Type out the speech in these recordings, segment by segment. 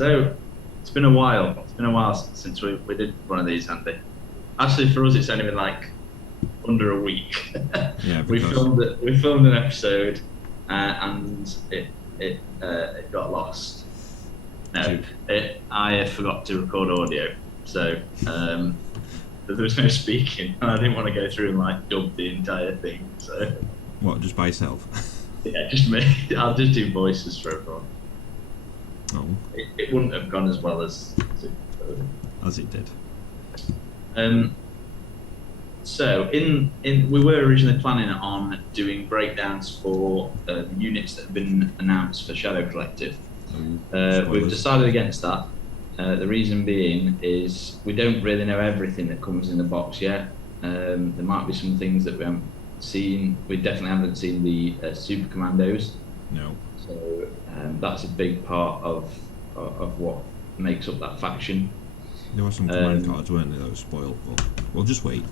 So it's been a while. It's been a while since we did one of these, Andy. Actually, for us, it's only been like under a week. Yeah, We because filmed it. We filmed an episode, and it got lost. No, Dude. I forgot to record audio, so there was no speaking, and I didn't want to go through and like dub the entire thing. So What, just by yourself? yeah, just me. I'll just do voices for everyone. Oh, It wouldn't have gone as well as it could. as it did. Um, so we were originally planning on doing breakdowns for the units that have been announced for Shadow Collective. Oh, We've spoilers. decided against that. The reason being is we don't really know everything that comes in the box yet. There might be some things that we haven't seen. We definitely haven't seen the Super Commandos. No. So that's a big part of what makes up that faction. There were some command cards, weren't there, that were spoiled, but we'll just wait.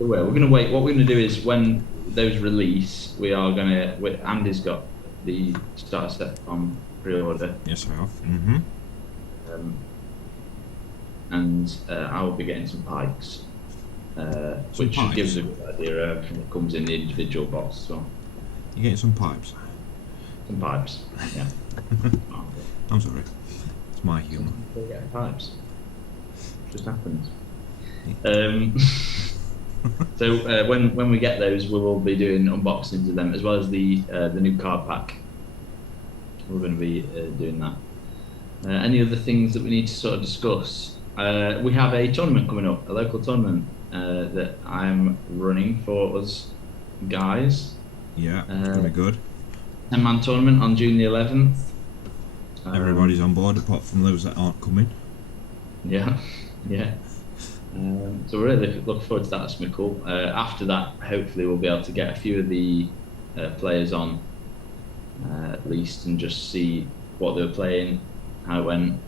We're going to wait. What we're going to do is when those release, we are going to. Andy's got the starter set on pre-order, Yes, I have. Mm-hmm. and I will be getting some pikes, which pikes? gives a good idea of everything that comes in the individual box as well. You're getting some pipes. Some pipes, yeah. I'm sorry. It's my humour. We're getting pipes. Just happens. So when we get those, we will be doing unboxings of them as well as the new card pack. We're going to be doing that. Any other things that we need to sort of discuss? We have a tournament coming up, a local tournament that I'm running for us guys. Yeah, it's going to be good. 10-man tournament on June the 11th. Everybody's on board apart from those that aren't coming. Yeah, yeah. So we're really looking forward to that. That's going to be cool. After that, hopefully we'll be able to get a few of the players on at least and just see what they were playing, how it went,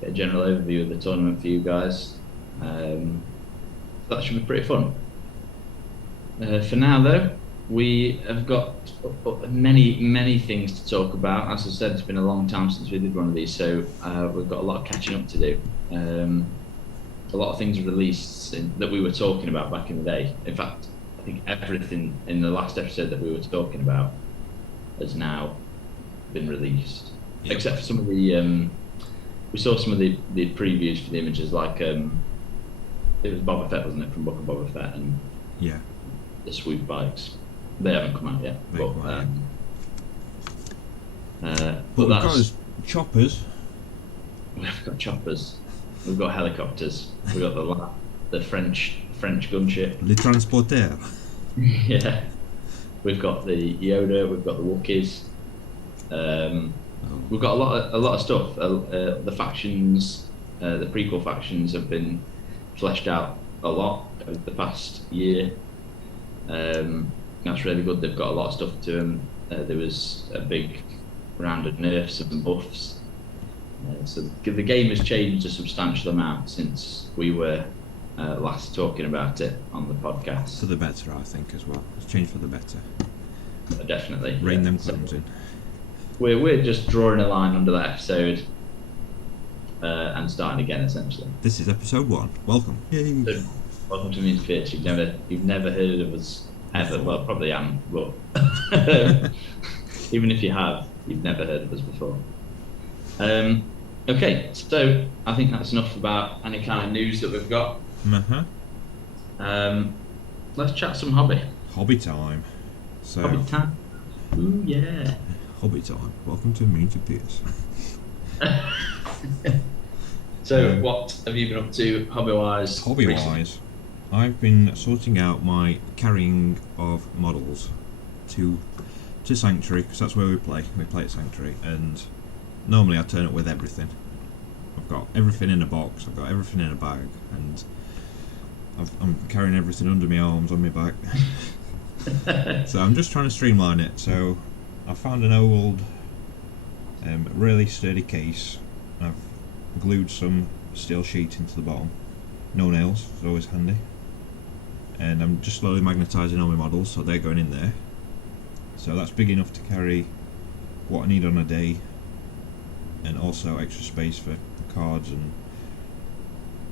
get a general overview of the tournament for you guys. That should be pretty fun. For now, though, we have got many things to talk about. As I said, it's been a long time since we did one of these, so we've got a lot of catching up to do. A lot of things released that we were talking about back in the day. In fact, I think everything in the last episode that we were talking about has now been released, Yep. except for some of the. We saw some of the previews for the images, like it was Boba Fett, wasn't it, from Book of Boba Fett, and Yeah. the swoop bikes. They haven't come out yet, They but haven't come but But we've got that's. us choppers. We've got choppers, we've got helicopters, we've got the French gunship. Les transporteurs. Yeah, we've got the Yoda, we've got the Wookiees. We've got a lot of stuff. The factions, the prequel factions, have been fleshed out a lot over the past year. That's really good. They've got a lot of stuff to them. There was a big round of nerfs and buffs. So the game has changed a substantial amount since we were last talking about it on the podcast. For the better, I think, as well. It's changed for the better. Definitely. Rein yeah. them So clones in. we're just drawing a line under that episode and starting again, essentially. This is episode 1. Welcome. Yay. So, welcome to Means Fits. You've never heard of us ever. Before. Well, probably am, but even if you have, you've never heard of us before. Okay, so I think that's enough about any kind of news that we've got. Uh-huh. Let's chat some hobby. Hobby time. So, Hobby time. Ooh, yeah. hobby time. Welcome to Mean to Pierce. So, what have you been up to hobby-wise? recently? Hobby-wise, I've been sorting out my carrying of models to Sanctuary, because that's where we play. We play at Sanctuary, and normally I turn up with everything. I've got everything in a box, I've got everything in a bag, and I'm carrying everything under my arms, on my back. So I'm just trying to streamline it. So I found an old, really sturdy case. I've glued some steel sheet into the bottom. No nails, it's always handy. And I'm just slowly magnetising all my models, so they're going in there. So that's big enough to carry what I need on a day. and also extra space for cards and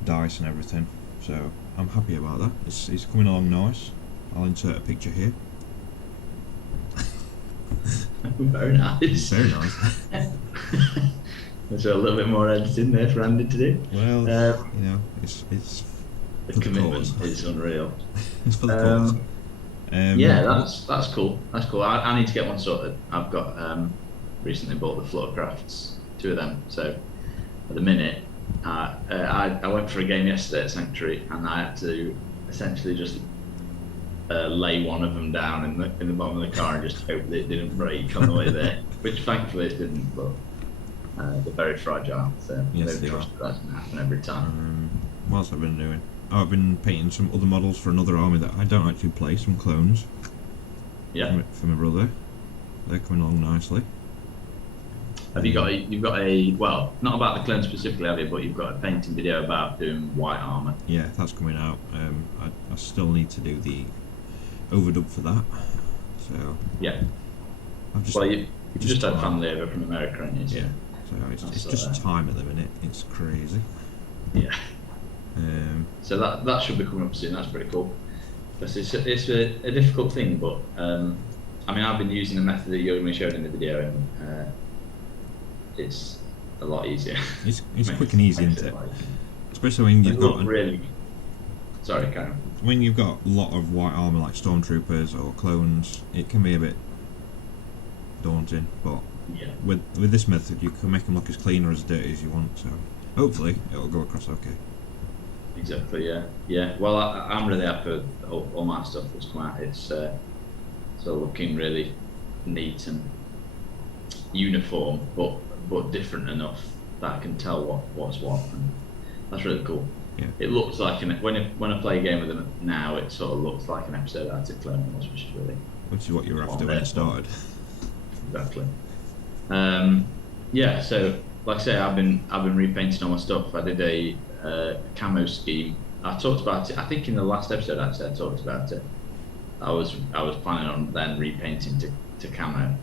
dice and everything. So I'm happy about that. It's coming along nice. I'll insert a picture here. Very nice. Very nice. There's a little bit more editing there for Andy to do. Well, you know, it's The for the commitment cause. is unreal. It's for the cause. Yeah, that's cool. That's cool. I need to get one sorted. I've got recently bought the Fluttercrafts, 2 of them. So at the minute, I went for a game yesterday at Sanctuary, and I had to essentially just lay one of them down in the bottom of the car and just hope that it didn't break on the way there. Which thankfully it didn't, but they're very fragile. So Yes, don't they trust that doesn't happen every time. What else have I been doing? Oh, I've been painting some other models for another army that I don't actually play, some clones Yeah. for my brother. They're coming along nicely. Have you got you've got a, well, not about the clone specifically, have you? But you've got a painting video about doing white armor. Yeah, that's coming out. I still need to do the overdub for that. So Yeah. I've just Well, you've just had time. family over from America, and Yeah. So it's That's, just time at the minute. It's crazy. Yeah. Um, So that should be coming up soon. That's pretty cool. Because it's a difficult thing, but I mean, I've been using the method that you showed in the video, and it's a lot easier. it's Makes- quick and easy, makes isn't it? like- Especially when They you've look got really. Sorry, Karen. when you've got a lot of white armor like stormtroopers or clones. It can be a bit daunting, but Yeah. with this method, you can make them look as clean or as dirty as you want. So hopefully, it'll go across okay. Exactly. Yeah. Yeah. Well, I'm really happy with all my stuff that's come out. It's sort of looking really neat and uniform, but different enough that I can tell what's what. And that's really cool. Yeah. It looks like when I play a game with them now, it sort of looks like an episode out of Clone Wars, which is really Which is what you were after when it started. exactly. Yeah. So, like I say, I've been repainting all my stuff. I did a camo scheme. I talked about it. I think in the last episode, actually, I talked about it. I was planning on then repainting to camo.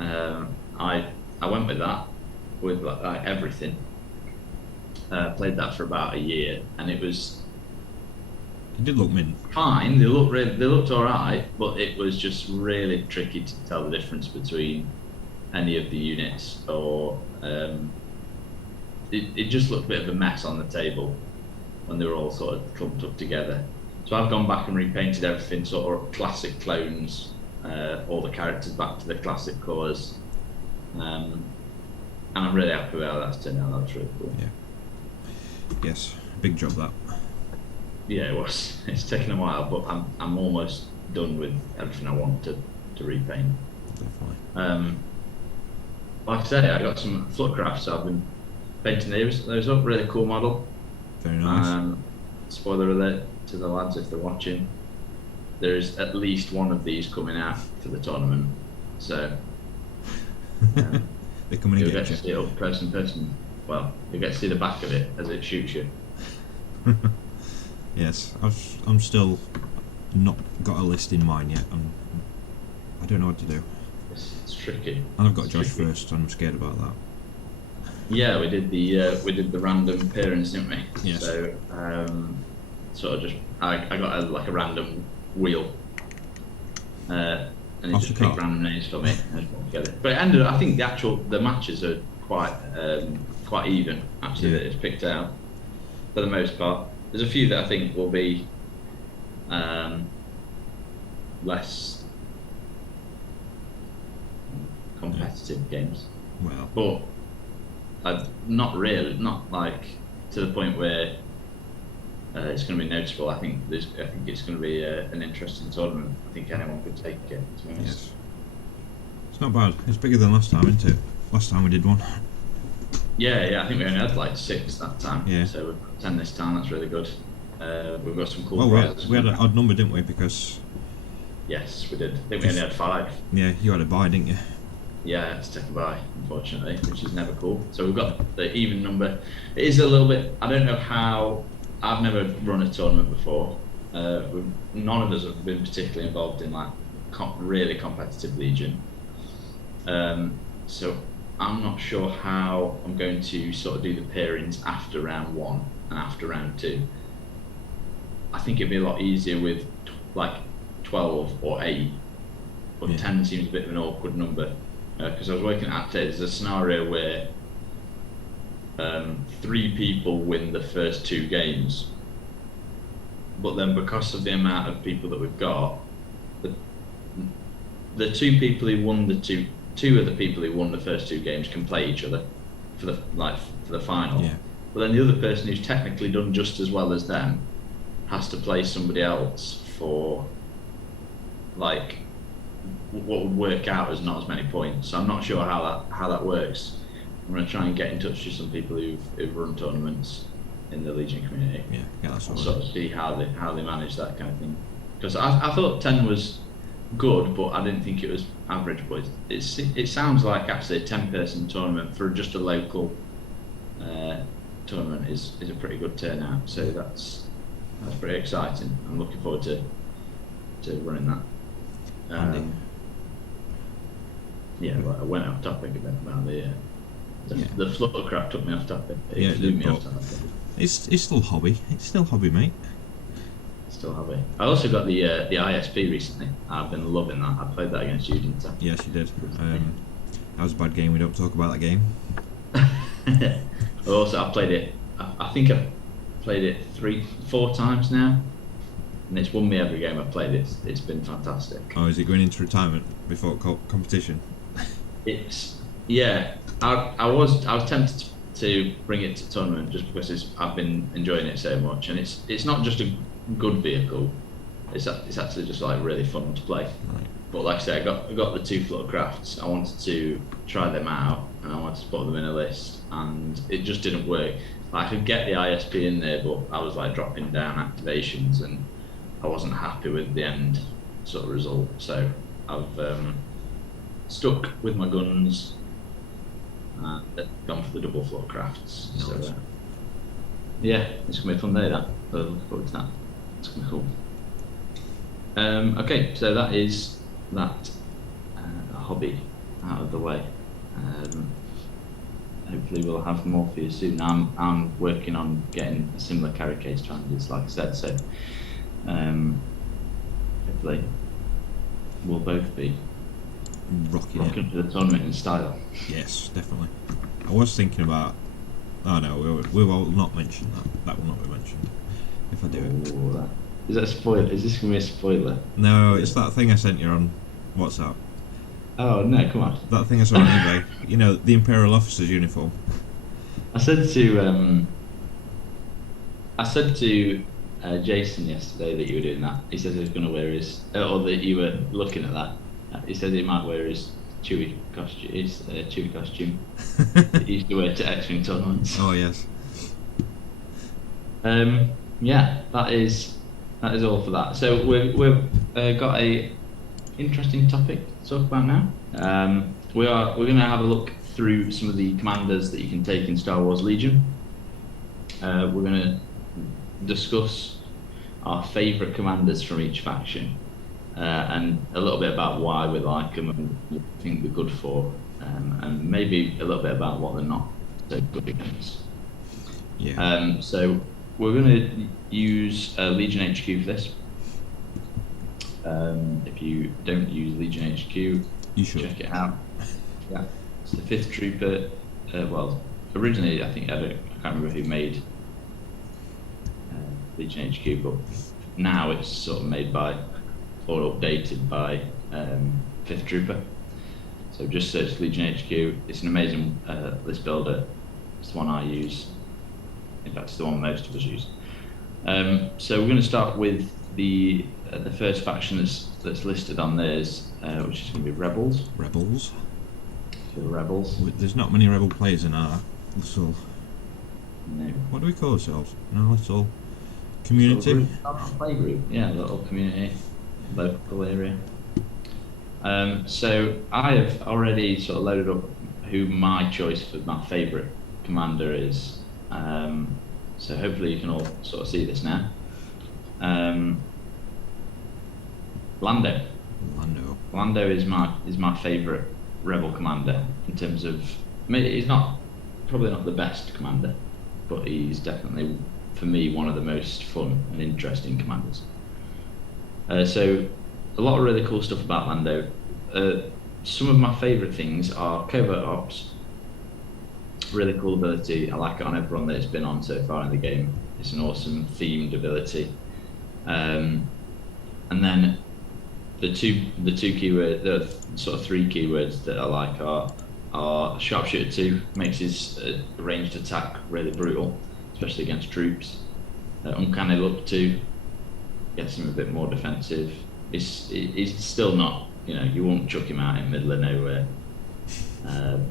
I went with that with like everything. Played that for about a year, and it was It did look mint. fine. They looked all right, but it was just really tricky to tell the difference between any of the units, or it just looked a bit of a mess on the table when they were all sort of clumped up together. So I've gone back and repainted everything sort of classic clones, all the characters back to the classic colours, and I'm really happy with how that's turned out. That's really cool. Yeah. Yes, big job that. Yeah, it was. It's taken a while, but I'm almost done with everything I want to repaint. Definitely. Like I say, I got some Fluttercrafts, so I've been painting those up. Really cool model. Very nice. Spoiler alert to the lads if they're watching. There is at least one of these coming out for the tournament, so They're coming to you'll get get to see it up close and personal. Well, you'll get to see the back of it as it shoots you. you. Yes, I'm still not got a list in mind yet. I don't know what to do. It's tricky. And I've got It's Josh tricky. first, and I'm scared about that. Yeah, we did the random appearance, didn't we? Yes. So sort of just I got a random wheel, and it Off just the picked cart. random names for me and just put them together. But it ended up, I think the matches are quite even actually Yeah. that it's picked out for the most part. There's a few that I think will be less competitive games. Well, But not really, not like to the point where it's going to be noticeable. I think it's going to be an interesting tournament. I think anyone could take it. To be honest. yes. It's not bad. It's bigger than last time, isn't it? Last time we did one. Yeah. I think we only had like 6 that time. Yeah. So we've got 10 this time. That's really good. We've got some cool Well, prizes. we had an odd number, didn't we? Because Yes, we did. I think we only had 5. yeah, you had a buy, didn't you? Yeah, I had to take a buy, unfortunately, which is never cool. So we've got the even number. It is a little bit. I don't know how. I've never run a tournament before. None of us have been particularly involved in like really competitive Legion. So I'm not sure how I'm going to sort of do the pairings after round one and after round two. I think it'd be a lot easier with like 12 or 8, but Yeah. 10 seems a bit of an awkward number. Because I was working at today, there's a scenario where 3 people win the first 2 games, but then because of the amount of people that we've got, the, the 2 people who won two of the people who won the first 2 games can play each other for the final. Yeah. But then the other person who's technically done just as well as them has to play somebody else for like what would work out as not as many points. So I'm not sure how that works. I'm going to try and get in touch with some people who've run tournaments in the Legion community. Yeah, that's And what. sort of see how they manage that kind of thing. Because I thought 10 was good, but I didn't think it was average. But it sounds like actually a 10-person tournament for just a local tournament is a pretty good turnout. So that's pretty exciting. I'm looking forward to running that. Handy. Yeah, well, I went off topic a bit about Yeah. the fluttercraft took me off topic. Yeah, it threw did, me off but- topic. It's still hobby. It's still hobby, mate. Still have it. I also got the ISP recently. I've been loving that. I played that against you, didn't I? Yes, you did. That was a bad game. We don't talk about that game. Also, I played it. I think I've played it 3-4 times now, and it's won me every game I've played. It's been fantastic. Oh, is it going into retirement before competition? It's yeah. I was tempted to bring it to tournament just because I've been enjoying it so much, and it's not just a good vehicle. It's actually just like really fun to play. Right. But like I say, I got the 2 Fluttercrafts. I wanted to try them out, and I wanted to put them in a list, and it just didn't work. Like, I could get the ISP in there, but I was like dropping down activations, and I wasn't happy with the end sort of result. So I've stuck with my guns and gone for the double Fluttercrafts. So Nice. yeah, it's gonna be a fun day. That so looking forward to that. It's gonna be cool. Okay, so that is that hobby out of the way. Hopefully we'll have more for you soon. I'm working on getting a similar carry case to Andy's, like I said. So hopefully we'll both be Rocking it. rocking to the tournament in style. Yes, definitely. I was thinking about. Oh no, we will not mention that. That will not be mentioned if I do it. Ooh, is that a spoiler? Is this gonna be a spoiler? No, it's that thing I sent you on WhatsApp. Oh no, come on. That thing I saw on eBay. You know, the Imperial officer's uniform. I said to Jason yesterday that you were doing that. He said he was going to wear his, or that you were looking at that. He said he might wear his Chewie costume that he used to wear to X-Wing tournaments. Oh yes. Yeah, that is all for that. So we've got a interesting topic to talk about now. We're going to have a look through some of the commanders that you can take in Star Wars Legion. We're going to discuss our favourite commanders from each faction, and a little bit about why we like them and what we think they're good for, and maybe a little bit about what they're not so good against. Yeah. So we're going to use Legion HQ for this. If you don't use Legion HQ, You should. check it out. Yeah, it's the 5th Trooper. Well, originally I can't remember who made Legion HQ, but now it's sort of made by or updated by 5th Trooper. So just search Legion HQ. It's an amazing list builder. It's the one I use. In fact, it's the one most of us use. So we're going to start with the first faction that's listed on theirs, which is going to be Rebels. Rebels. So Rebels. There's not many rebel players in our little. No. What do we call ourselves? In our little community. Playgroup. Yeah, little community, local area. So I have already sort of loaded up who my choice for my favourite commander is. So hopefully you can all sort of see this now. Lando. Lando. Lando is my favourite rebel commander in terms of He's not probably not the best commander, but he's definitely for me one of the most fun and interesting commanders. So a lot of really cool stuff about Lando. Uh, some of my favourite things are covert ops. Really cool ability. I like it on everyone that it's been on so far in the game. It's an awesome themed ability. And then the two keyword the sort of three keywords that I like are sharpshooter 2 makes his ranged attack really brutal, especially against troops. Uncanny look 2 gets him a bit more defensive. He's still not, you won't chuck him out in the middle of nowhere,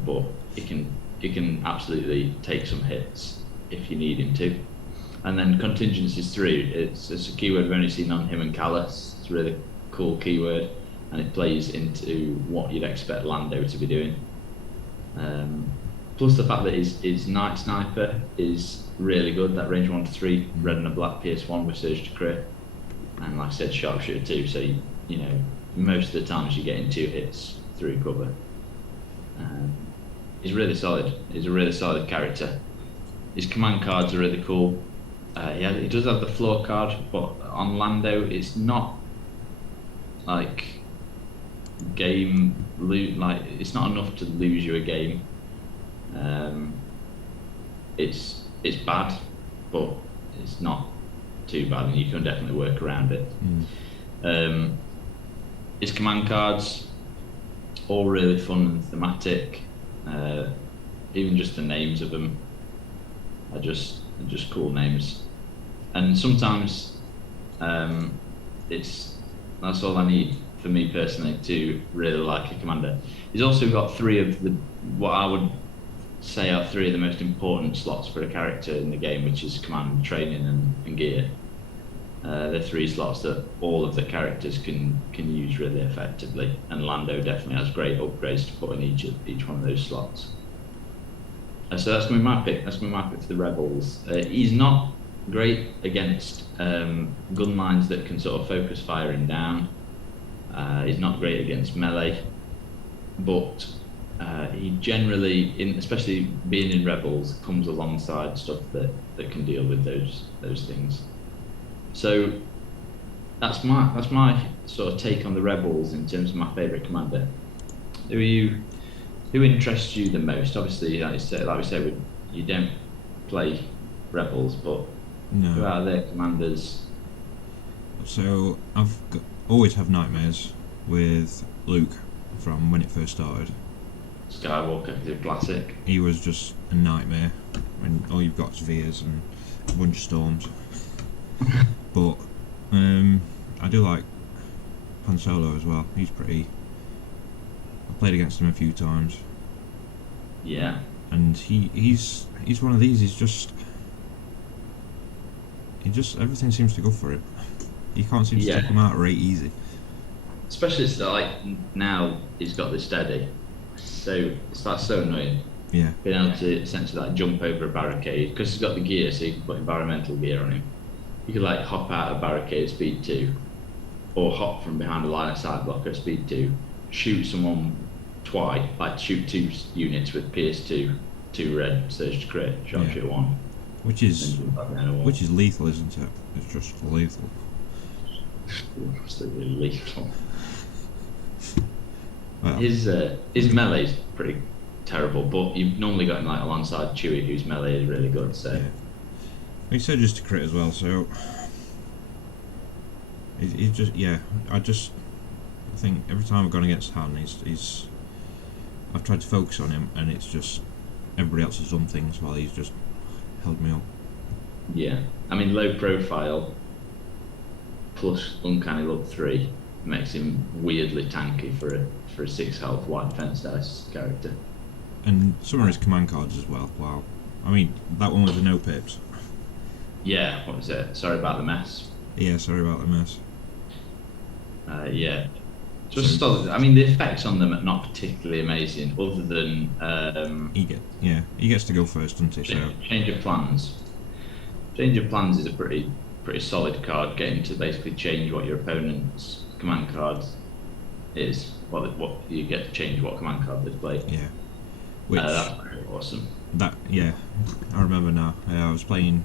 but he can absolutely take some hits if you need him to. And then contingencies 3, it's a keyword we've only seen on him and Callus. It's a really cool keyword, and it plays into what you'd expect Lando to be doing. Plus the fact that his Night Sniper is really good, that range 1 to 3, red and a black PS1 with Surge to Crit. And like I said, Sharpshooter 2, so most of the times you're getting 2 hits through cover. He's really solid. He's a really solid character. His command cards are really cool. He does have the floor card, but on Lando, it's not like it's not enough to lose you a game. It's bad, but it's not too bad, and you can definitely work around it. His command cards, all really fun and thematic. Even just the names of them are just cool names, and sometimes that's all I need for me personally to really like a commander. He's also got 3 of what I would say are 3 of the most important slots for a character in the game, which is command, training, and gear. They're 3 slots that all of the characters can use really effectively, and Lando definitely has great upgrades to put in each one of those slots. So that's going to be my pick. That's going to be my pick for the Rebels. He's not great against gun lines that can sort of focus fire him down. He's not great against melee, but he generally, especially being in Rebels, comes alongside stuff that can deal with those things. So that's my sort of take on the Rebels in terms of my favourite commander. Who interests you the most? Obviously, like we said, you don't play Rebels, but No. who are their commanders? So always have nightmares with Luke from when it first started. Skywalker is a classic. He was just a nightmare when all you've got is Veers and a bunch of storms. But I do like Han Solo as well. He's pretty. I played against him a few times. Yeah. And he's one of these. He just everything seems to go for him. You can't seem to take him out right easy. Especially like now he's got the steady, so it's like so annoying. Yeah. Being able to essentially like jump over a barricade because he's got the gear, so you can put environmental gear on him. You could like hop out of barricade speed 2, or hop from behind a line of sight blocker speed 2, shoot someone twice, like shoot 2 units with PS2, 2 red, surge to crit, sharpshooter 1. Which is lethal, isn't it? It's just lethal. Absolutely lethal. Well, His melee's pretty terrible, but you've normally got him like alongside Chewie, whose melee is really good. So yeah. He said just to crit as well. So he just I think every time I've gone against Han, I've tried to focus on him, and it's just everybody else has done things while he's just held me up. Yeah, I mean low profile plus uncanny look 3 makes him weirdly tanky for a 6 health white defense dice character. And some of his command cards as well. Wow. I mean, that one was a no pips. Yeah, what was it? Sorry about the mess. Yeah, sorry about the mess. Yeah, just solid. I mean, the effects on them are not particularly amazing, other than he gets to go first, doesn't he? So change of plans. Change of plans is a pretty solid card, getting to basically change what your opponent's command card is. What you get to change what command card they play. yeah, which That's pretty awesome. that yeah, I remember now. I was playing,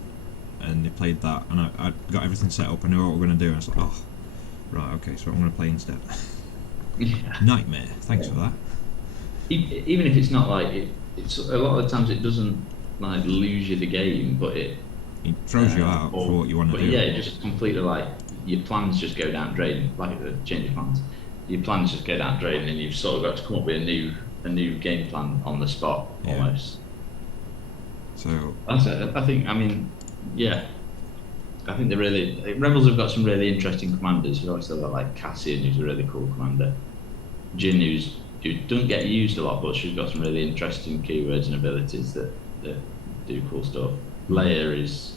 and they played that, and I got everything set up. I knew what we were going to do, and I was like, oh, right, okay, so I'm going to play instead. Yeah. Nightmare. Thanks for that. Even if it's not like it's a lot of the times it doesn't like lose you the game, but it It throws you out or- for what you want to but do. yeah, it just completely like your plans just go down drain, like the change of plans. Your plans just go down drain, and you've sort of got to come up with a new game plan on the spot Yeah. almost. So That's it. I think. I mean, yeah. I think Rebels have got some really interesting commanders. You've obviously got like Cassian, who's a really cool commander. Jin, who doesn't get used a lot, but she's got some really interesting keywords and abilities that do cool stuff. Leia's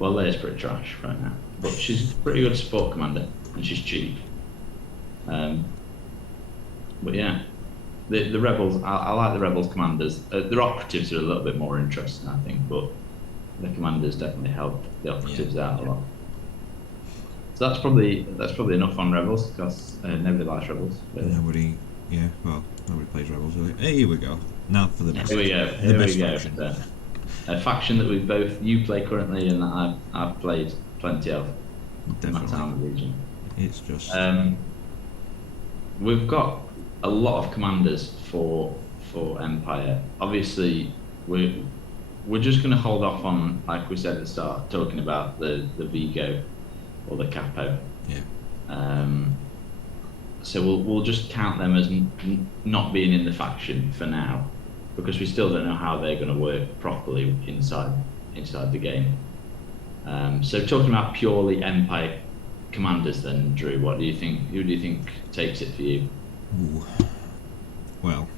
pretty trash right now, but she's a pretty good support commander, and she's cheap. But yeah, the rebels. I like the rebels commanders. Their operatives are a little bit more interesting, I think, but the commanders definitely help the operatives out a lot. So that's probably enough on rebels because nobody likes rebels. Really. nobody plays Rebels. Really. Hey, here we go. Now for the best. Here we go. The Here best we go. faction. A faction that you play currently and that I've played plenty of in my Definitely. town region. It's just We've got a lot of commanders for Empire. Obviously, we're just going to hold off on, like we said at the start, talking about the Vigo or the Capo. yeah. So we'll just count them as not being in the faction for now, because we still don't know how they're going to work properly inside the game. So talking about purely Empire commanders, then Drew, what do you think? Who do you think takes it for you? Ooh. Well,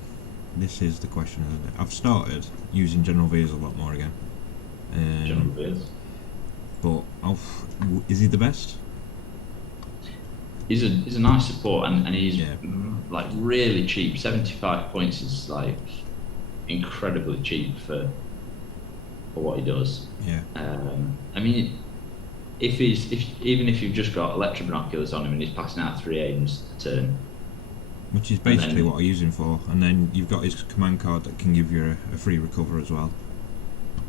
this is the question, isn't it? I've started using General Veers a lot more again. General Veers. But is he the best? He's a nice support, and he's Yeah. like really cheap. 75 points is like incredibly cheap for what he does. Yeah. I mean, even if you've just got electro binoculars on him and he's passing out 3 aims a turn. Which is basically then- what I use him for. And then you've got his command card that can give you a free recover as well.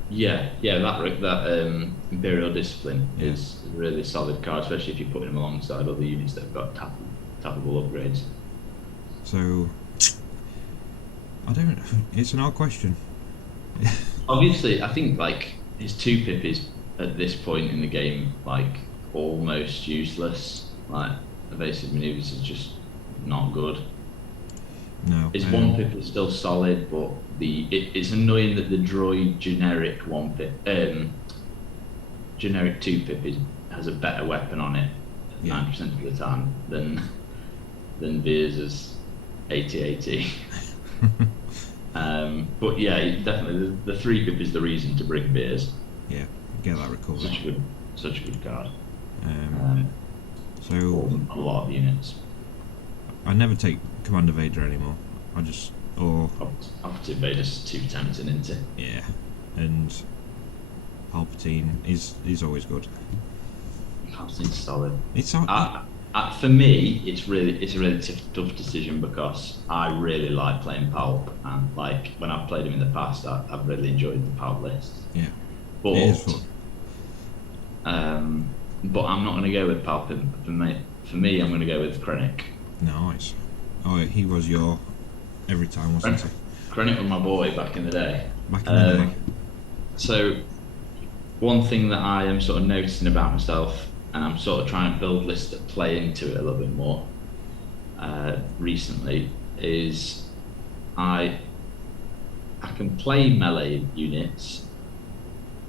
Yeah, that Imperial Discipline Yeah. is a really solid card, especially if you're putting him alongside other units that have got tappable upgrades. So I don't. It's an odd question. Obviously, I think like his 2-pip is at this point in the game like almost useless. Like evasive maneuvers is just not good. No. His 1-pip is still solid, but it's annoying that the droid generic 1-pip, generic 2-pip has a better weapon on it Yeah. 90% of the time than Veers' 80-80. But yeah, definitely the 3-pip is the reason to bring Veers. Yeah. Get that recovery. Such a good card. So For a lot of units. I never take Commander Vader anymore. I just Operative Vader's too tempting, isn't it? yeah, and Palpatine is always good. Palpatine's solid. It's not. For me, it's a really tough decision because I really like playing Palp, and like when I've played him in the past, I've really enjoyed the Palp list. Yeah, But it is fun. but I'm not going to go with Palp. For me, I'm going to go with Krennic. Nice. Oh, he was your every time, wasn't he? Krennic was my boy back in the day. Back in the day. So, one thing that I am sort of noticing about myself, and I'm sort of trying to build lists that play into it a little bit more recently, is I can play melee units,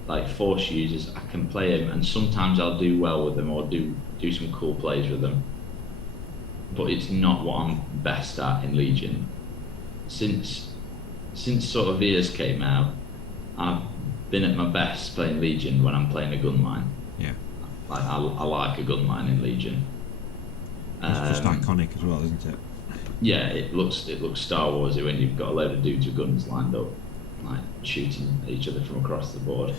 like force users. I can play them, and sometimes I'll do well with them or do some cool plays with them. But it's not what I'm best at in Legion. Since sort of Veers came out, I've been at my best playing Legion when I'm playing a gunline. Yeah, Like I like a gunline in Legion. it's just iconic as well, isn't it? Yeah, it looks Star Warsy when you've got a load of dudes with guns lined up, like shooting at each other from across the board.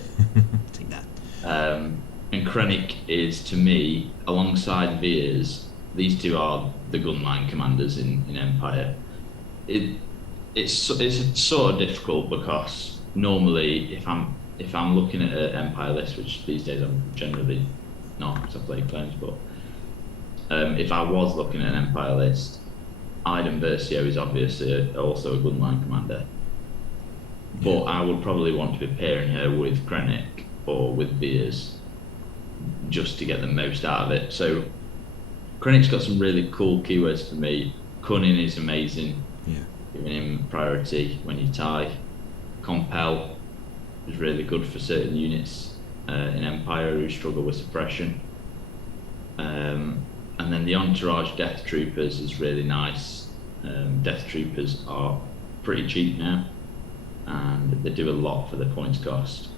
Take that. And Krennic is, to me, alongside Veers, these two are the gunline commanders in Empire. it's sort of difficult because normally if I'm looking at an Empire list, which these days I'm generally not because I play clones, but if I was looking at an Empire list, Iden Versio is obviously also a Gunline commander, but I would probably want to be pairing her with Krennic or with Veers just to get the most out of it. So Krennic's got some really cool keywords for me. Cunning is amazing, Yeah. giving him priority when you tie. Compel is really good for certain units in Empire who struggle with suppression. And then the Entourage Death Troopers is really nice. Death Troopers are pretty cheap now, and they do a lot for the points cost.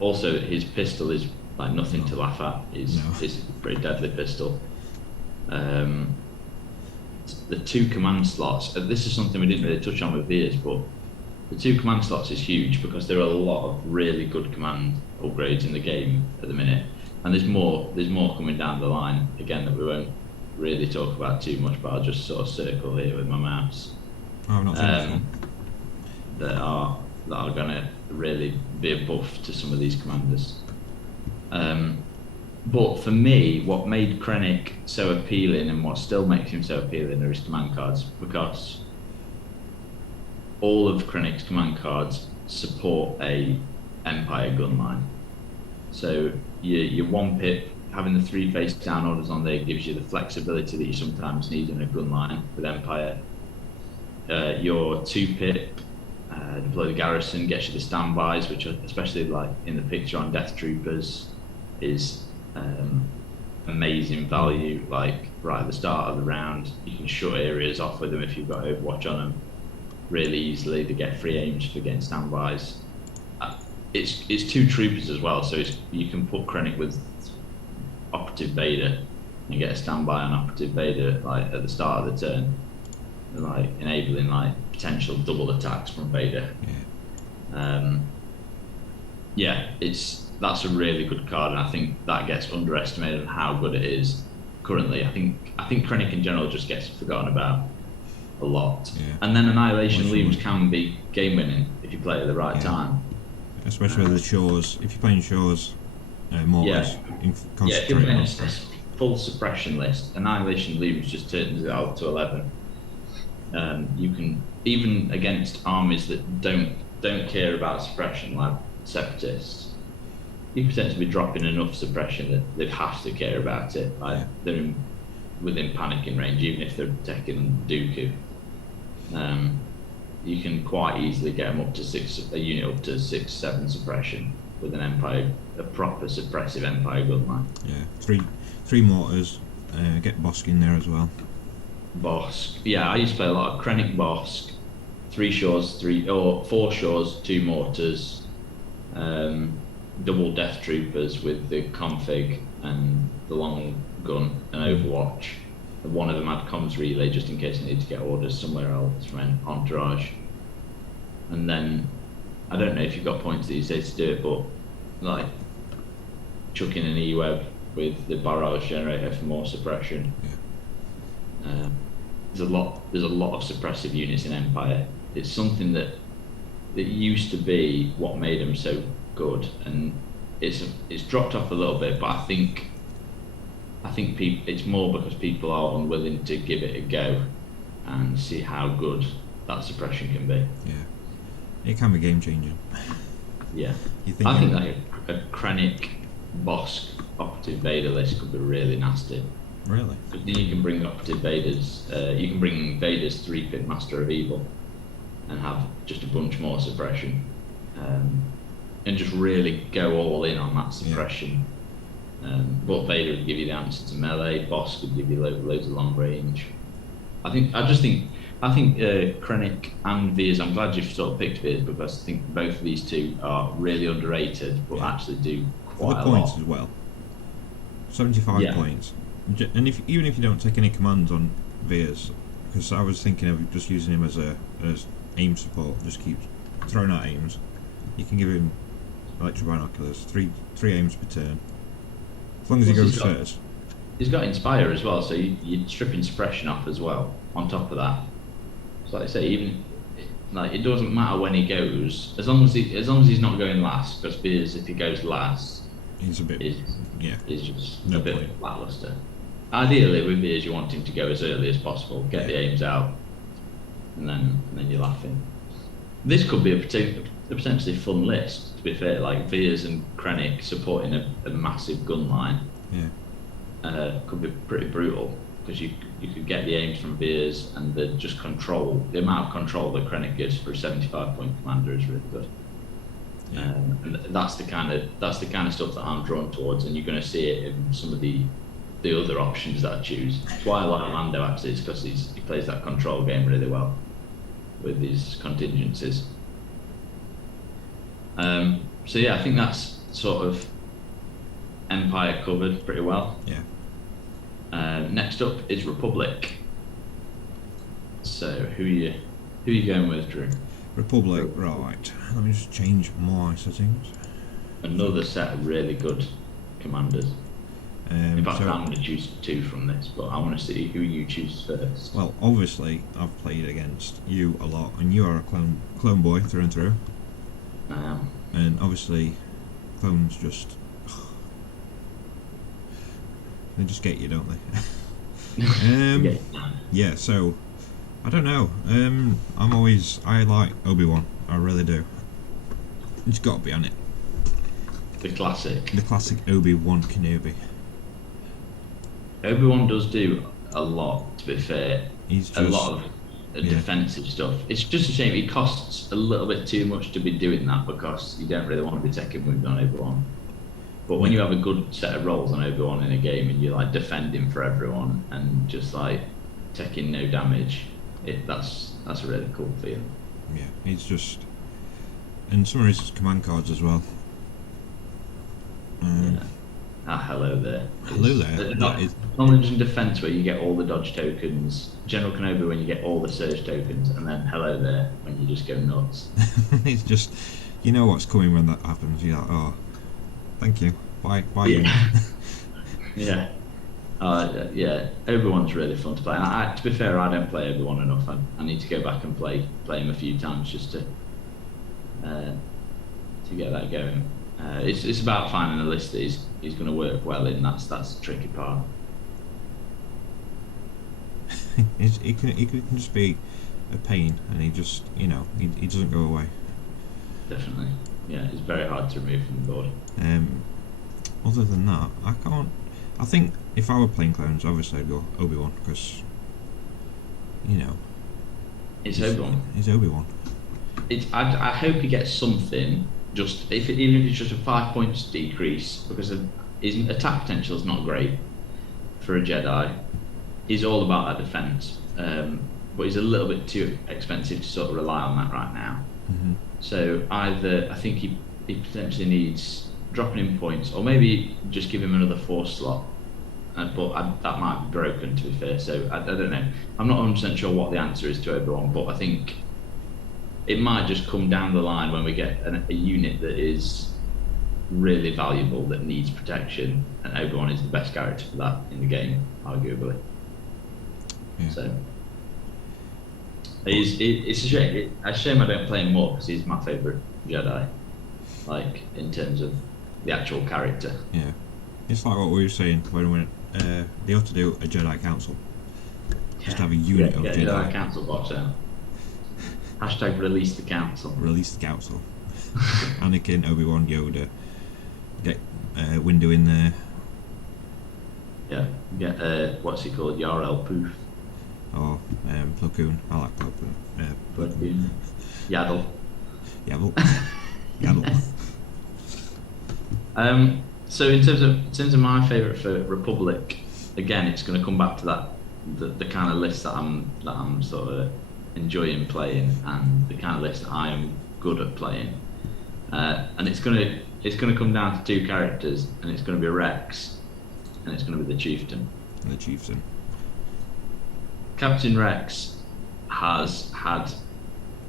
Also, his pistol is like nothing to laugh at. It's a pretty deadly pistol. The 2 command slots. This is something we didn't really touch on with Veers, but the 2 command slots is huge because there are a lot of really good command upgrades in the game at the minute, and there's more coming down the line. Again, that we won't really talk about too much, but I'll just sort of circle here with my mouse. Oh, I've not seen this one. That are going to really be a buff to some of these commanders. But for me, what made Krennic so appealing and what still makes him so appealing are his command cards, because all of Krennic's command cards support a Empire gunline. So your 1 pip, having the 3 face down orders on there gives you the flexibility that you sometimes need in a gunline with Empire. Your 2 pip, deploy the garrison, gets you the standbys, which are, especially like in the picture on Death Troopers, is amazing value. Like right at the start of the round, you can shut areas off with them if you've got Overwatch on them really easily. They get free aims for getting standbys. It's 2 troopers as well, so you can put Krennic with Operative Vader and get a standby on Operative Vader like at the start of the turn, like enabling like potential double attacks from Vader. That's a really good card, and I think that gets underestimated on how good it is currently. I think Krennic in general just gets forgotten about a lot. And then Annihilation Leaves can be game winning if you play it at the right time. Especially with the Shores. If you're playing Shores, Mortars, if you're playing a full suppression list, Annihilation Leaves just turns it out to 11. You can, even against armies that don't care about suppression, like Separatists, you can potentially be dropping enough suppression that they have to care about it. Like they're within panicking range, even if they're attacking Dooku. You can quite easily get them up to a unit up to 6-7 suppression with an Empire, a proper suppressive Empire gunline. Yeah, three mortars. Get Bosk in there as well. Bosk, yeah, I used to play a lot of Krennic Bosk, 4 Shores, 2 mortars, double Death Troopers with the config and the long gun and Overwatch. One of them had comms relay just in case I need to get orders somewhere else from an Entourage. And then I don't know if you've got points these days to do it, but like chucking an E-web with the barrage generator for more suppression. There's a lot of suppressive units in Empire. It's something that used to be what made them so good, and it's dropped off a little bit, but I think it's more because people are unwilling to give it a go and see how good that suppression can be. It can be game changing. I think like a Krennic Bosk Operative Vader list could be really nasty. Really? But then you can bring Operative Vader's, you can bring Vader's 3-pip Master of Evil and have just a bunch more suppression, and just really go all in on that suppression. But Vader would give you the answer to melee. Bosk would give you loads of long range. I think Krennic and Veers. I'm glad you've sort of picked Veers because I think both of these 2 are really underrated, but actually do quite a lot. Points as well. 75 points. And even if you don't take any commands on Veers, because I was thinking of just using him as aim support, just keep throwing out aims. You can give him electro binoculars, three aims per turn. As long as he goes first. He's got Inspire as well, so you're stripping suppression off as well, on top of that. So like I say, even Like it doesn't matter when he goes, as long as he's not going last. Because Beers, if he goes last, He's a bit. is Yeah. is just No a bit point. lackluster. Ideally, with Beers, you want him to go as early as possible, get the aims out, and then you're laughing. This could be a potentially fun list. To be fair, like Veers and Krennic supporting a massive gun line Yeah. could be pretty brutal because you could get the aims from Veers and the amount of control that Krennic gives for a 75-point commander is really good. Yeah. And that's the kind of stuff that I'm drawn towards, and you're going to see it in some of the other options that I choose. That's why I like Lando actually, is because he plays that control game really well with his contingencies. So yeah, I think that's sort of Empire covered pretty well. Yeah. Next up is Republic. So who are you going with, Drew? Republic, right. Let me just change my settings. Another set of really good commanders. In fact, So, I'm going to choose two from this, but I want to see who you choose first. well, obviously, I've played against you a lot, and you are a clone boy through and through. And obviously, clones just they just get you, don't they? Okay. Yeah. So I don't know. I like Obi-Wan. I really do. It's got to be on it. The classic. The classic Obi-Wan Kenobi. Obi-Wan does do a lot, to be fair. He's just A lot of defensive stuff. It's just a shame it costs a little bit too much to be doing that because you don't really want to be taking moves on Obi-Wan. But when you have a good set of roles on Obi-Wan in a game and you're like defending for everyone and just like taking no damage, that's a really cool feeling. Yeah, he's just, and some of his command cards as well. Yeah. Hello there. Hello there. That is, Knowledge and defense, where you get all the dodge tokens. General Kenobi, when you get all the surge tokens, and then hello there, when you just go nuts. it's just, you know what's coming when that happens. You're like, oh, thank you. Bye. Yeah. Yeah. Yeah. Obi-Wan's really fun to play. And to be fair, I don't play Obi-Wan enough. I need to go back and play him a few times just to get that going. It's about finding a list that he's going to work well in. That's the tricky part. He can just be a pain, and he just, he doesn't go away. Definitely. Yeah, it's very hard to remove from the board. Other than that, I think if I were playing clones, obviously I'd go Obi-Wan because, It's Obi-Wan. It's Obi-Wan. I hope he gets something. Even if it's just a 5 points decrease, because his attack potential is not great for a Jedi. He's all about that defense, but he's a little bit too expensive to sort of rely on that right now. Mm-hmm. So either I think he potentially needs dropping in points, or maybe just give him another 4 slot. But that might be broken, to be fair. So I don't know. I'm not 100% sure what the answer is to Obi-Wan, but I think it might just come down the line when we get a unit that is really valuable, that needs protection, and Obi-Wan is the best character for that in the game, arguably. Yeah. So it's a shame I don't play him more, because he's my favourite Jedi, like in terms of the actual character. Yeah, it's like what we were saying when they ought to do a Jedi Council. Just have a unit of Jedi. Council box out. Hashtag release the council. Release the council. Anakin, Obi-Wan, Yoda. Get Windu in there. Yeah. Get what's he called? Yarl Poof. Or Plo Koon. I like Plo Koon. Plo Koon. Yaddle. Yaddle. So in terms of my favourite for Republic, again, it's going to come back to that the kind of list that I'm sort of enjoying playing, and the kind of list that I am good at playing. And it's gonna come down to 2 characters, and it's going to be Rex, and it's going to be the Chieftain. The Chieftain. Captain Rex has had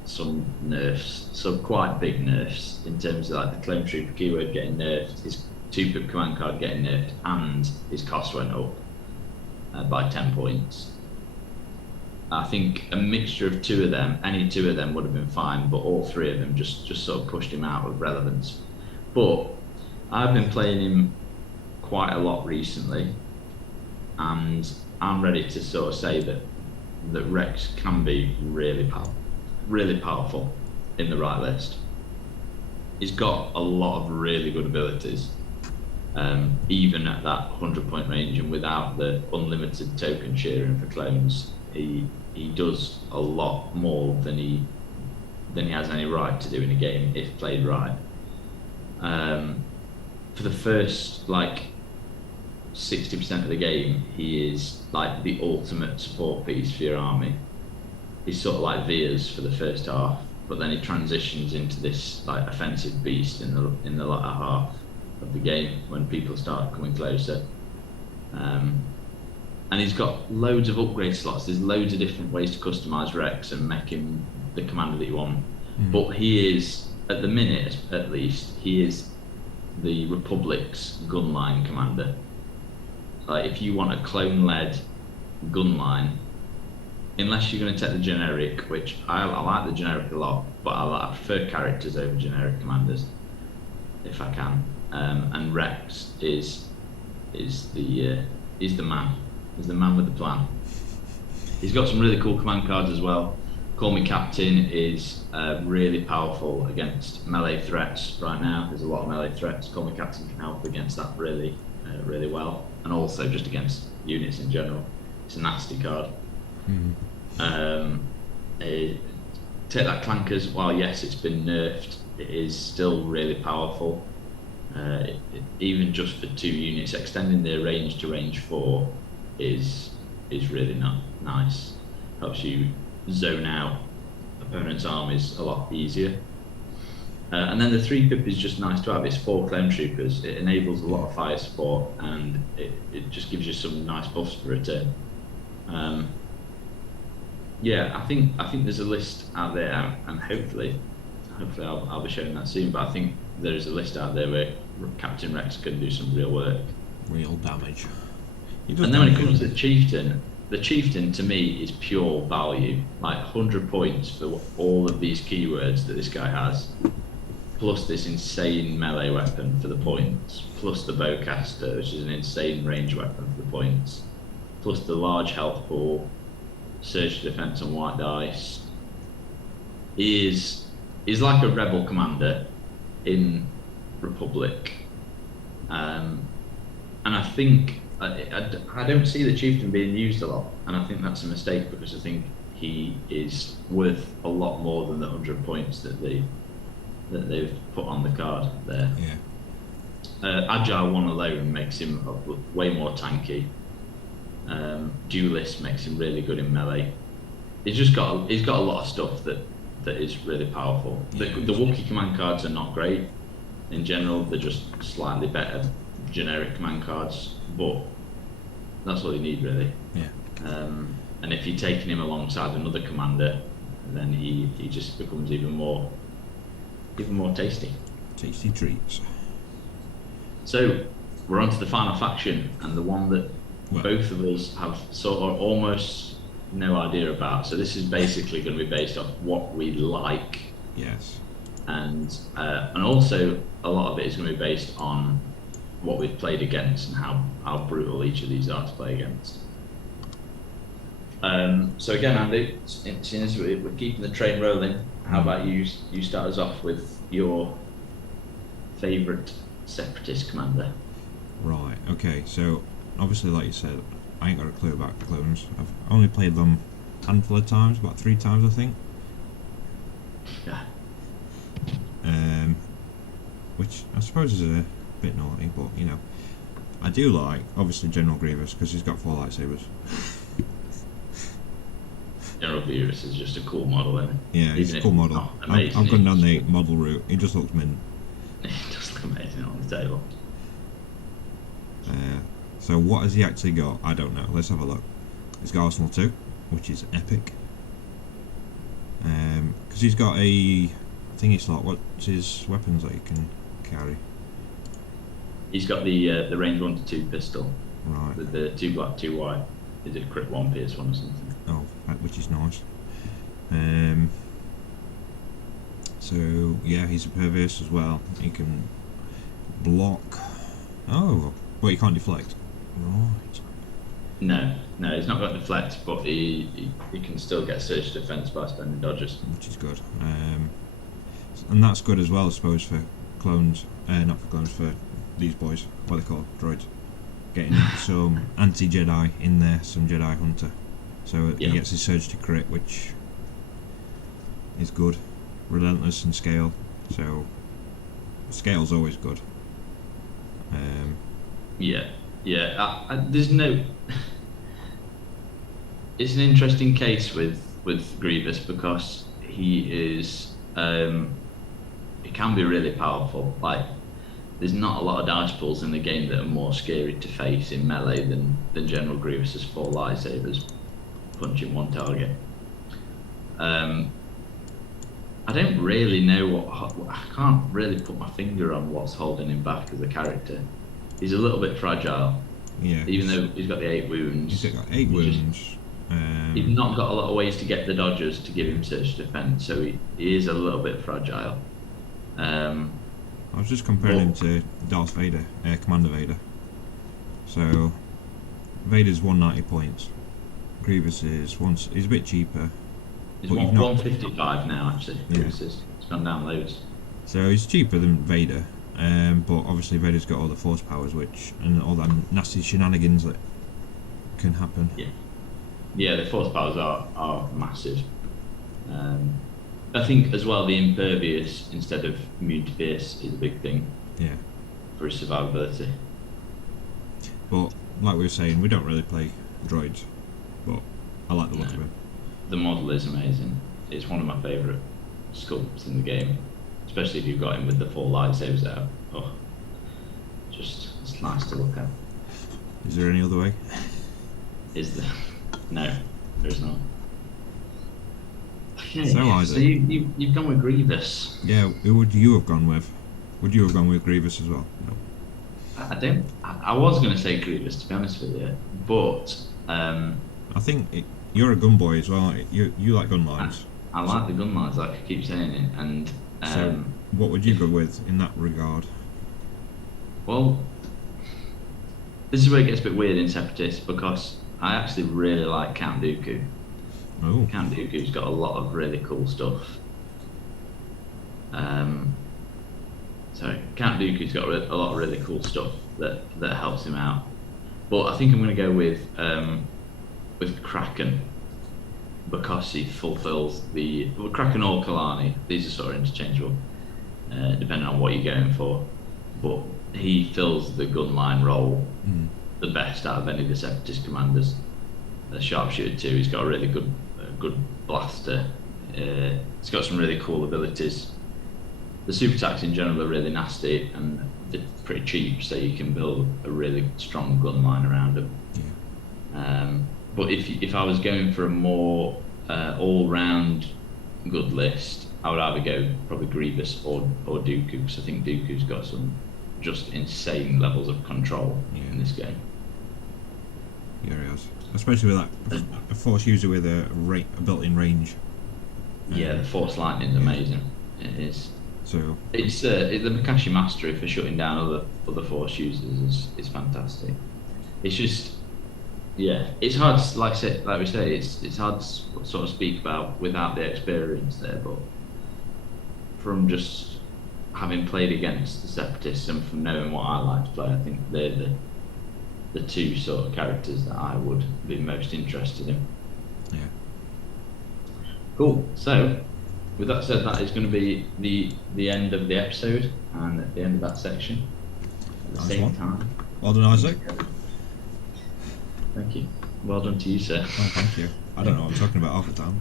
some nerfs, some quite big nerfs, in terms of like the Clone Trooper keyword getting nerfed, his 2-pip command card getting nerfed, and his cost went up by 10 points. I think a mixture of two of them, any two of them would have been fine, but all three of them just sort of pushed him out of relevance. But I've been playing him quite a lot recently, and I'm ready to sort of say that Rex can be really powerful in the right list. He's got a lot of really good abilities, even at that 100 point range and without the unlimited token sharing for clones. He does a lot more than he has any right to do in a game if played right. For the first like 60% of the game, he is like the ultimate support piece for your army. He's sort of like Veers for the first half, but then he transitions into this like offensive beast in the latter half of the game when people start coming closer. And he's got loads of upgrade slots. There's loads of different ways to customize Rex and make him the commander that you want. But he is, at the minute at least, he is the Republic's gunline commander. Like if you want a clone-led gunline, unless you're going to take the generic, which I like the generic a lot, but I prefer characters over generic commanders if I can. And Rex is the man. He's the man with the plan. He's got some really cool command cards as well. Call Me Captain is really powerful against melee threats right now. There's a lot of melee threats. Call Me Captain can help against that really well, and also just against units in general. It's a nasty card. Take that Clankers. While yes, it's been nerfed, it is still really powerful. Even just for 2 units, extending their range to range 4 is really nice. Helps you zone out opponent's armies a lot easier. And then the 3-pip is just nice to have. It's 4 clone troopers. It enables a lot of fire support, and it just gives you some nice buffs for return. Yeah, I think there's a list out there, and hopefully I'll be showing that soon. But I think there is a list out there where Captain Rex can do some real work, real damage. And then when it comes to the chieftain to me is pure value. Like 100 points for all of these keywords that this guy has, plus this insane melee weapon for the points, plus the bowcaster, which is an insane range weapon for the points, plus the large health pool, surge defense on white dice. He's like a rebel commander in Republic, and I think I don't see the chieftain being used a lot, and I think that's a mistake because I think he is worth a lot more than the 100 points that they've put on the card there. Yeah. Agile 1 alone makes him way more tanky. Duelist makes him really good in melee. He's got a lot of stuff that is really powerful. The Wookiee command cards are not great in general. They're just slightly better generic command cards, but that's all you need really. Yeah. And if you're taking him alongside another commander, then he just becomes even more tasty. Tasty treats. So we're on to the final faction, and the one that both of us have sort of almost no idea about. So this is basically going to be based off what we like. Yes. And also a lot of it is going to be based on what we've played against and how brutal each of these are to play against. So again, Andy, seeing as we're keeping the train rolling, how about you start us off with your favourite Separatist commander? Right, okay, so obviously like you said, I ain't got a clue about clones. I've only played them a handful of times, about 3 times I think. Yeah. Which I suppose is a bit naughty, but you know, I do like obviously General Grievous because he's got 4 lightsabers. General Grievous is just a cool model, isn't it? Yeah, he's a cool model. I've gone down the model route. He just looks mint. It does look amazing on the table. So what has he actually got? I don't know. Let's have a look. He's got Arsenal 2, which is epic. Because he's got a thingy slot. What's his weapons that he can carry? He's got the range 1 to 2 pistol. Right. With the 2 black, 2 white. Is it crit 1 pierce 1 or something? Oh, which is nice. So yeah, he's impervious as well. He can block. Oh, but he can't deflect. Right. No, he's not got deflect, but he can still get surge defense by spending dodges. Which is good. And that's good as well, I suppose, for clones. Not for clones, for these boys. What are they called? Droids. Getting some anti-Jedi in there, some Jedi Hunter. So he gets his surge to crit, which is good. Relentless and scale. So scale's always good. There's no. It's an interesting case with Grievous because he is. He can be really powerful. Like, there's not a lot of dice pools in the game that are more scary to face in melee than General Grievous's 4 lightsabers punching one target. I don't really know I can't really put my finger on what's holding him back as a character. He's a little bit fragile. Yeah. Even though he's got the 8 wounds. He's got 8 wounds. He's not got a lot of ways to get the dodgers to give him surge defense, so he is a little bit fragile. I was just comparing him to Darth Vader, Commander Vader. So Vader's 190 points. Grievous is he's a bit cheaper. He's 155 now, actually. Grievous is. It's gone down loads. So he's cheaper than Vader, but obviously Vader's got all the force powers, and all that nasty shenanigans that can happen. Yeah, the force powers are massive. I think as well the impervious instead of immune to pierce is a big thing. Yeah. For his survivability. But like we were saying, we don't really play droids, but I like the look of him. The model is amazing. It's one of my favourite sculpts in the game, especially if you've got him with the 4 lightsabers out. Oh, it's nice to look at. Is there any other way? Is there? No, there's not. Okay, so Isaac, you've gone with Grievous. Yeah, who would you have gone with? Would you have gone with Grievous as well? No. I was going to say Grievous, to be honest with you, but I think you're a gun boy as well. You like gun lines. I like the gun lines, like I keep saying it. And so, what would you go with in that regard? Well, this is where it gets a bit weird in Separatist because I actually really like Count Dooku. Oh. Count Dooku's got a lot of really cool stuff. So Count Dooku's got a lot of really cool stuff that helps him out. But I think I'm going to go with Kraken because he fulfills Kraken or Kalani. These are sort of interchangeable, depending on what you're going for. But he fills the gunline role the best out of any of the Separatist commanders. The sharpshooter too. He's got a really good blaster. He's got some really cool abilities. The super attacks in general are really nasty and they're pretty cheap, so you can build a really strong gun line around them. Yeah. But if I was going for a more all-round good list, I would either go probably Grievous or Dooku, because I think Dooku's got some just insane levels of control in this game. Yeah, he has. Especially with that a force user with a built-in range. Yeah, the Force Lightning is amazing. It is. So it's the Makashi Mastery for shutting down other Force users is fantastic. It's just, yeah, it's hard. Like we say, it's hard to sort of speak about without the experience there. But from just having played against the Separatists and from knowing what I like to play, I think they're the 2 sort of characters that I would be most interested in. Yeah. Cool. So, with that said, that is going to be the end of the episode and at the end of that section at the same time. Well done, Isaac. Thank you. Well done to you, sir. Oh, thank you. I don't know what I'm talking about half the time.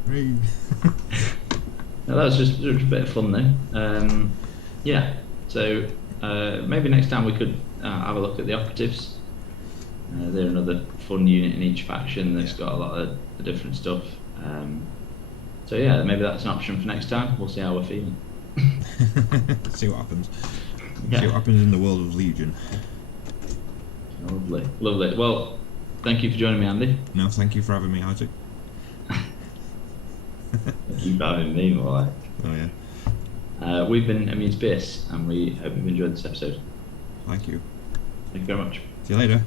No, that was just a bit of fun though. Yeah. So maybe next time we could have a look at the operatives. They're another fun unit in each faction that's got a lot of the different stuff. So yeah, maybe that's an option for next time. We'll see how we're feeling. See what happens. Yeah. See what happens in the world of Legion. Lovely. Well, thank you for joining me, Andy. No, thank you for having me, Isaac. Keep having me more like. Oh yeah. We've been Immune Space, and we hope you've enjoyed this episode. Thank you. Thank you very much. See you later.